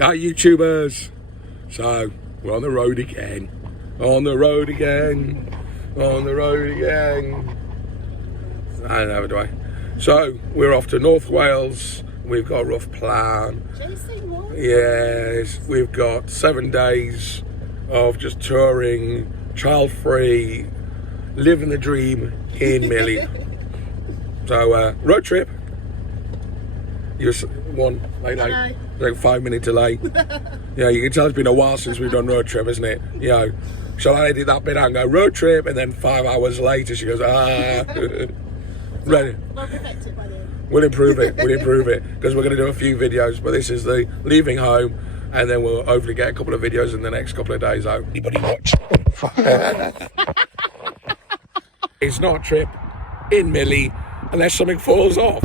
Hi YouTubers. So we're on the road again. On the road again. On the road again. I don't know, do I? So we're off to North Wales. We've got a rough plan. Yes, we've got 7 days of just touring, child-free, living the dream in Millie. So road trip. You're one like 5 minute delay. Yeah, you can tell it's been a while since we've done road trip, isn't it? You know, shall I edit that bit out and go road trip, and then 5 hours later she goes Ready. We'll perfect it by the end. We'll improve it. We'll improve it because we're going to do a few videos. But this is the leaving home, and then we'll hopefully get a couple of videos in the next couple of days out. Anybody watch? It's not a trip in Millie unless something falls off.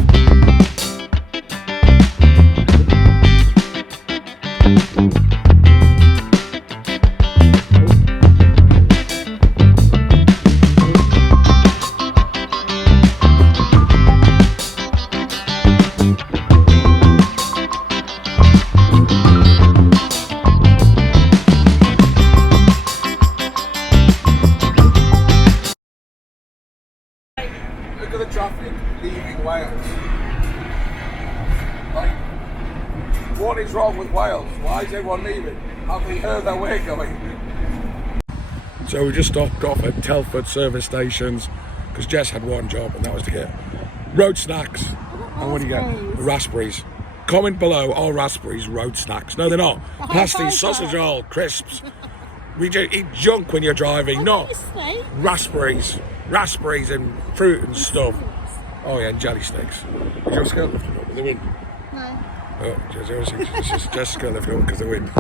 Look at the traffic leaving Wales. Like, what is wrong with Wales? Why is everyone leaving? Have we heard that we're going? So we just stopped off at Telford service stations because Jess had one job, and that was to get road snacks. And what do you get? Raspberries. Comment below, are raspberries road snacks? No, they're not. Pasties, sausage roll, crisps. We just eat junk when you're driving, not raspberries. Raspberries and fruit and stuff. Oh yeah, and jelly sticks. Is your skirt lifting up with the wind? No. Oh, it's just skirt lifting up because of the wind.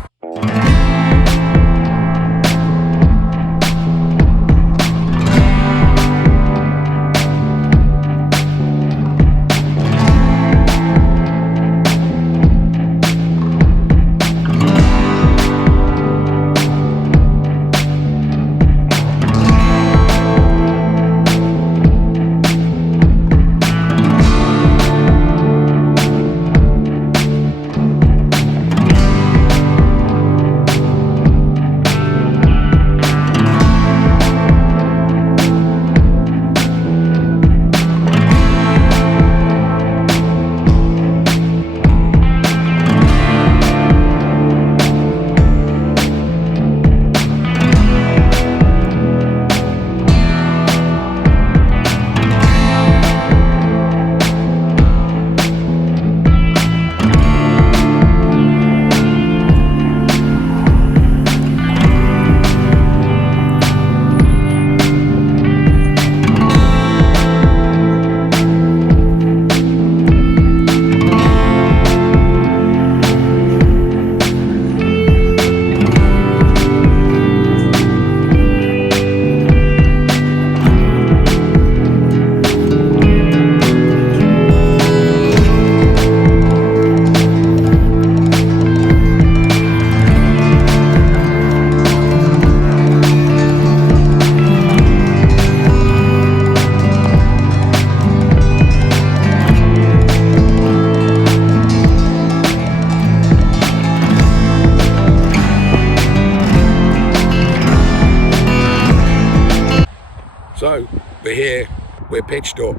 So, we're here, we're pitched up.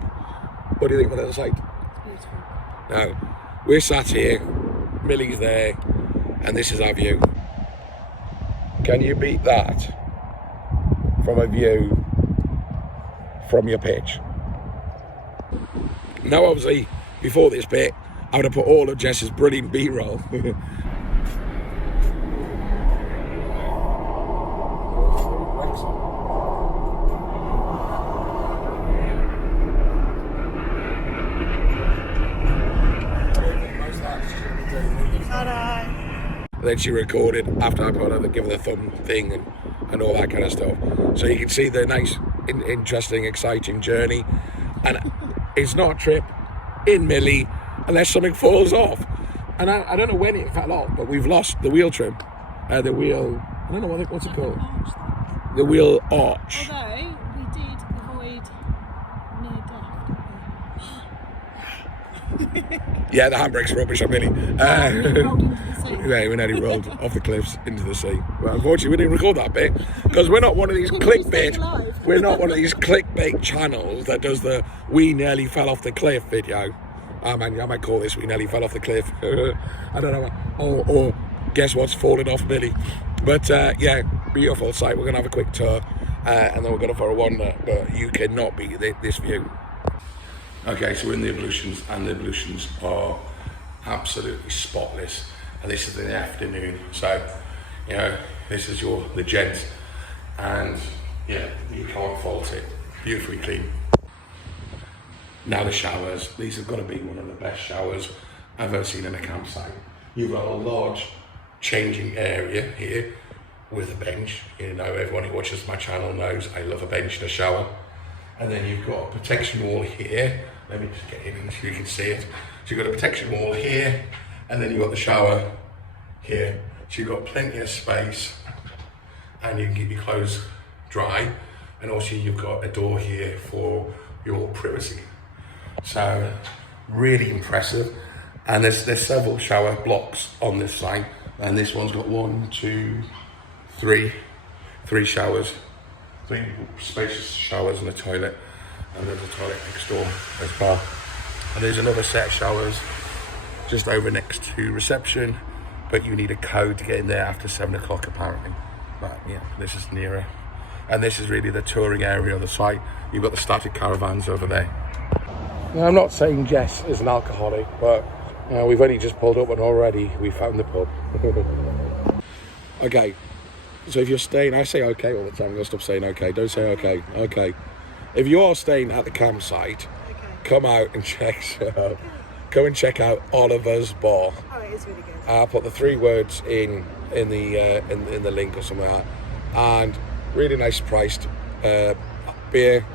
What do you think of the other side? Beautiful. Now, we're sat here, Millie's there, and this is our view. Can you beat that from a view from your pitch? Now, obviously, before this bit, I would have put all of Jess's brilliant B-roll. Then she recorded after I put her, give her the thumb thing and all that kind of stuff. So you can see the nice, interesting, exciting journey. And it's not a trip in Millie unless something falls off. And I don't know when it fell off, but we've lost the wheel trim. The wheel, I don't know what's it called. The wheel arch. Although we did avoid near death. Yeah, the handbrake's rubbish, I'm really. Rolled into the sea. Yeah, we nearly rolled off the cliffs into the sea. Well, unfortunately, we didn't record that bit because we're not one of these clickbait. We're not one of these clickbait channels that does the "we nearly fell off the cliff" video. I might call this "we nearly fell off the cliff." I don't know. Or guess what's fallen off Billy. But yeah, beautiful sight. We're gonna have a quick tour, and then we're gonna for a wander. But you cannot beat this view. Okay, so we're in the ablutions, and the ablutions are absolutely spotless. And this is in the afternoon, so you know this is the gent, and yeah, you can't fault it. Beautifully clean. Now the showers. These have got to be one of the best showers I've ever seen in a campsite. You've got a large changing area here with a bench. You know, everyone who watches my channel knows I love a bench and a shower. And then you've got a protection wall here. Let me just get in so you can see it. So you've got a protection wall here, and then you've got the shower here. So you've got plenty of space, and you can keep your clothes dry. And also you've got a door here for your privacy. So really impressive. And there's several shower blocks on this side, and this one's got 1, 2, 3 showers, 3 spacious showers and a toilet, and there's a toilet next door as well. And there's another set of showers just over next to reception, but you need a code to get in there after 7 o'clock apparently. But yeah, this is nearer. And this is really the touring area of the site. You've got the static caravans over there. Now, I'm not saying Jess is an alcoholic, but we've only just pulled up and already we found the pub. Okay, so if you're staying, I say okay all the time. I'm gonna stop saying okay. Don't say okay. Okay. If you are staying at the campsite, come out and come and check out Oliver's Bar. Oh, it is really good. I'll put the 3 words in the link or something like that. And really nice priced beer,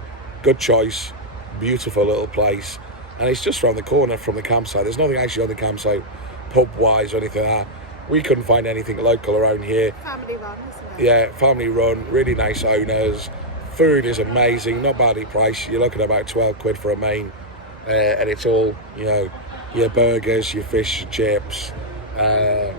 good choice, beautiful little place. And it's just around the corner from the campsite. There's nothing actually on the campsite pub-wise or anything like that. We couldn't find anything local around here. Family run, isn't it? Yeah, family run, really nice owners. Food is amazing, not badly priced. You're looking at about 12 quid for a main. And it's all, you know, your burgers, your fish, chips, lamb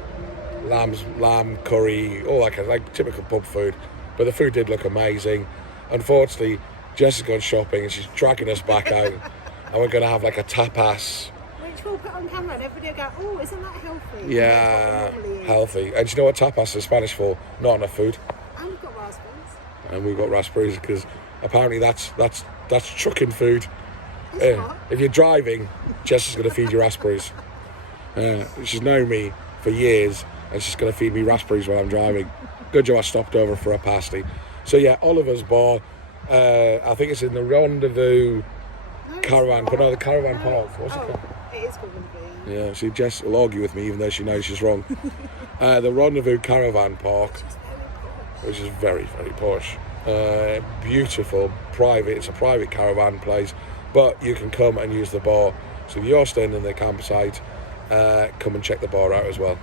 curry, all that kind of like typical pub food. But the food did look amazing. Unfortunately, Jess has gone shopping and she's dragging us back out. And we're going to have like a tapas. Which we'll put on camera and everybody will go, oh, isn't that healthy? Yeah, healthy. And do you know what tapas is Spanish for? Not enough food. And we've got raspberries. And we've got raspberries because apparently that's trucking food. If you're driving, Jess is going to feed you raspberries. She's known me for years and she's going to feed me raspberries while I'm driving. Good job I stopped over for a pasty. So yeah, Oliver's Bar. I think it's in the Rendezvous Caravan, but no, the Caravan Park. What's it called? It is called Rendezvous. Yeah, see, Jess will argue with me even though she knows she's wrong. The Rendezvous Caravan Park, which is very, very posh. Beautiful, private. It's a private caravan place, but you can come and use the bar. So if you're staying in the campsite, come and check the bar out as well.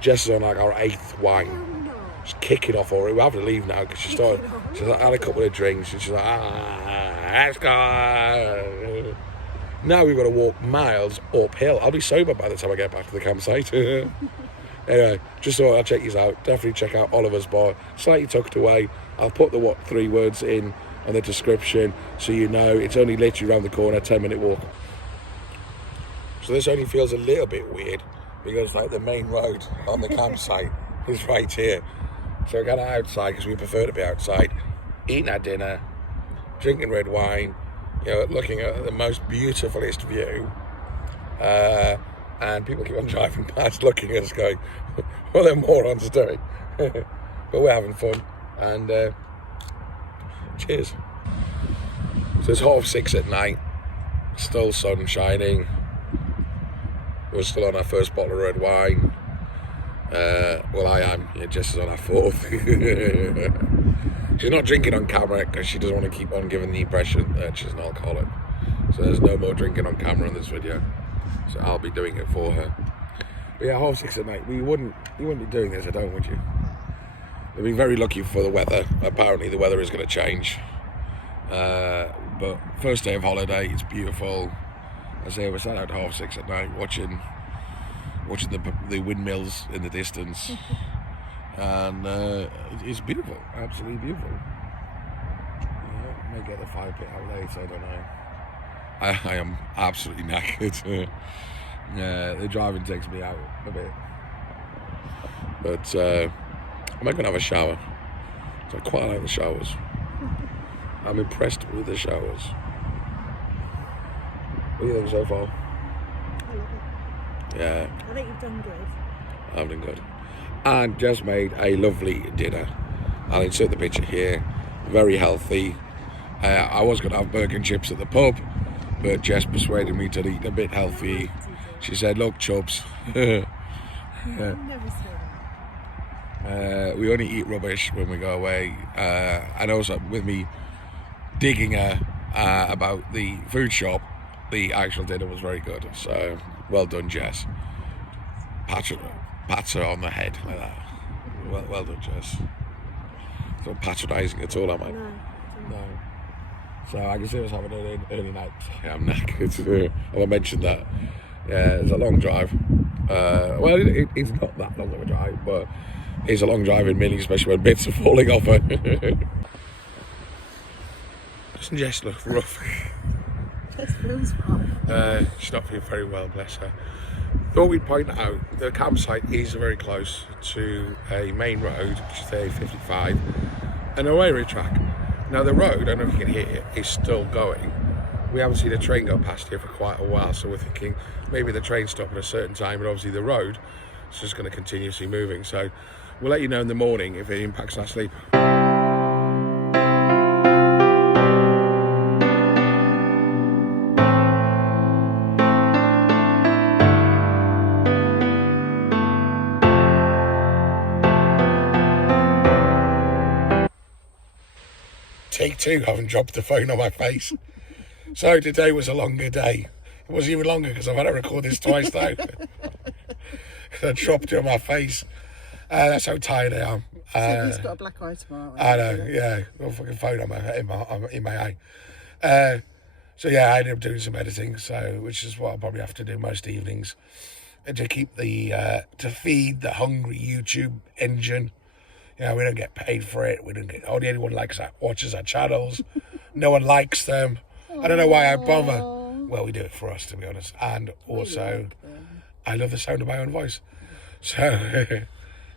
Jess is on like our 8th wine. She's kicking off already. We have to leave now because she's like, had a couple of drinks and she's like, let's go. Now we've got to walk miles uphill. I'll be sober by the time I get back to the campsite. Anyway, just thought I'd check these out. Definitely check out Oliver's Bar. Slightly tucked away. I'll put the 3 words in on the description so you know it's only literally around the corner, 10-minute walk. So this only feels a little bit weird because like the main road on the campsite is right here. So we're going outside because we prefer to be outside, eating our dinner, drinking red wine, you know, looking at the most beautifulest view. And people keep on driving past looking at us going, what are them morons doing? But we're having fun. And cheers. So it's 6:30 at night, still sun shining. We're still on our first bottle of red wine. Well, I am. Yeah, Jess is on her 4th. She's not drinking on camera because she doesn't want to keep on giving the impression that she's an alcoholic. So there's no more drinking on camera in this video. So I'll be doing it for her. But yeah, 6:30 at night. You wouldn't be doing this, I don't, would you? We've been very lucky for the weather. Apparently the weather is going to change. But first day of holiday, it's beautiful. I say we're sat out 6:30 at night watching watching the windmills in the distance. And it's beautiful, absolutely beautiful. May get the fire pit out later, I don't know. I am absolutely knackered. The driving takes me out a bit. But I might go and have a shower. So I quite like the showers. I'm impressed with the showers. What do you think so far? I love it. Yeah. I think you've done good. I've done good. And just made a lovely dinner. I'll insert the picture here. Very healthy. I was going to have burger and chips at the pub, but Jess persuaded me to eat a bit healthy. She said, look, Chubbs. Never say that. We only eat rubbish when we go away. And also with me digging about the food shop, the actual dinner was very good. So well done, Jess. Pats her on the head like that. Well done, Jess. It's not patronising at all, am I? No. So I can see us having an early night. Yeah, I'm knackered. I will mention that. Yeah, it's a long drive. Well, it's not that long of a drive, but it's a long drive in Millie, especially when bits are falling off her. Doesn't Jess look rough? Jess feels rough. She's not feeling very well, bless her. Thought we'd point out the campsite is very close to a main road, which is A55, and a railway track. Now the road, I don't know if you can hear it, is still going. We haven't seen a train go past here for quite a while, so we're thinking maybe the train stop at a certain time, but obviously the road is just going to continuously moving. So we'll let you know in the morning if it impacts our sleep. Take two, haven't dropped the phone on my face. So today was a longer day. It wasn't even longer because I've had to record this twice now. I dropped it on my face. That's how tired I am. He's got a black eye tomorrow. I know, yeah. Got a fucking phone in my eye. So yeah, I ended up doing some editing, which is what I'll probably have to do most evenings. And to keep to feed the hungry YouTube engine. You know, we don't get paid for it. We don't get. Only anyone watches our channels. No one likes them. I don't know why I bother. Well, we do it for us, to be honest. And also, I love the sound of my own voice. So,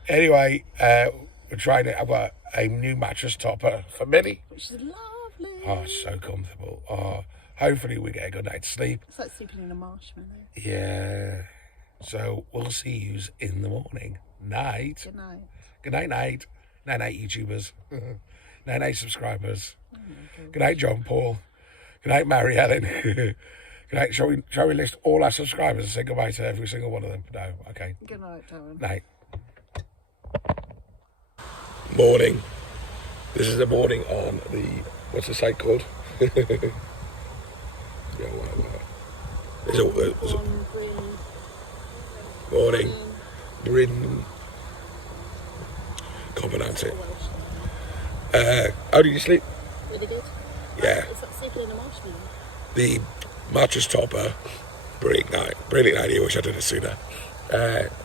anyway, we're trying it. I've got a new mattress topper for Minnie. Which is lovely. Oh, so comfortable. Oh, hopefully we get a good night's sleep. It's like sleeping in a marshmallow. Yeah. So, we'll see you in the morning. Night. Good night. Good night, night. Night, night, YouTubers. Night, night, subscribers. Good night, John Paul. Good night, Mary Ellen. Good night. Shall we list all our subscribers and say goodbye to every single one of them? No, okay. Good night, Darren. Night. Morning. This is the morning on the, what's the site called? Yeah, whatever. Morning. Bryn. Can't pronounce it. How did you sleep? Really good. Yeah. It's like sleeping in a marshmallow. The mattress topper, brilliant idea, wish I did it sooner.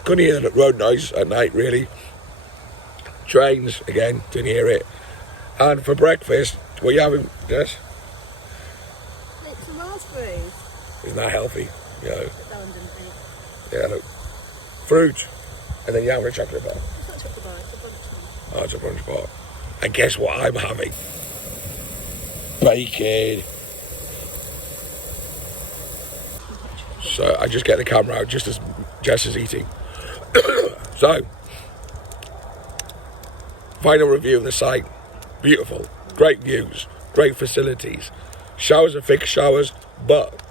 Couldn't hear the road noise at night really. Trains, again, didn't hear it. And for breakfast, what are you having, Jess? Lips and raspberries. Isn't that healthy? You know, Darren didn't think. yeah, look. Fruit, and then you have a chocolate bar. It's not chocolate bar, it's a brunch bar. Oh, it's a brunch bar. And guess what I'm having? Bacon. So I just get the camera out just as Jess is eating. So, final review of the site. Beautiful, great views, great facilities. Showers are fixed showers, but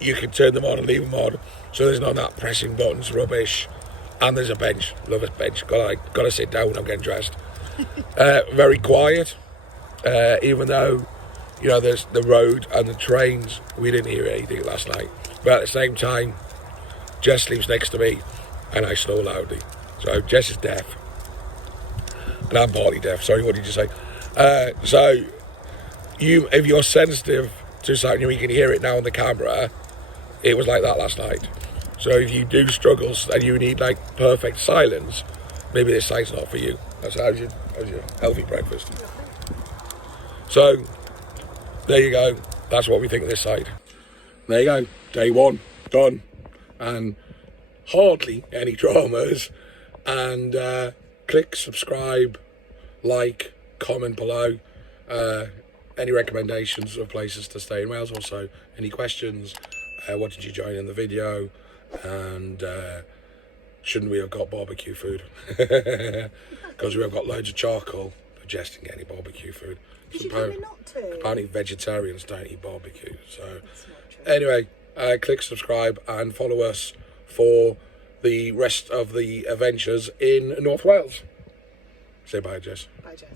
you can turn them on and leave them on. So there's none of that pressing buttons rubbish. And there's a bench. Love a bench. Gotta sit down when I'm getting dressed. Very quiet. Even though, you know, there's the road and the trains. We didn't hear anything last night. But at the same time, Jess sleeps next to me and I snore loudly. So Jess is deaf. And I'm partly deaf. Sorry, what did you say? So if you're sensitive to something, you can hear it now on the camera. It was like that last night. So if you do struggle and you need like perfect silence, maybe this site's not for you. How's your healthy breakfast? So there you go. That's what we think of this site. There you go. Day 1 done, and hardly any dramas. And click subscribe, like, comment below. Any recommendations of places to stay in Wales, also any questions, what did you join in the video, and shouldn't we have got barbecue food? Because we have got loads of charcoal, suggesting getting barbecue food. Apparently vegetarians don't eat barbecue. So anyway, click subscribe and follow us for the rest of the adventures in North Wales. Say bye, Jess. Bye, Jess.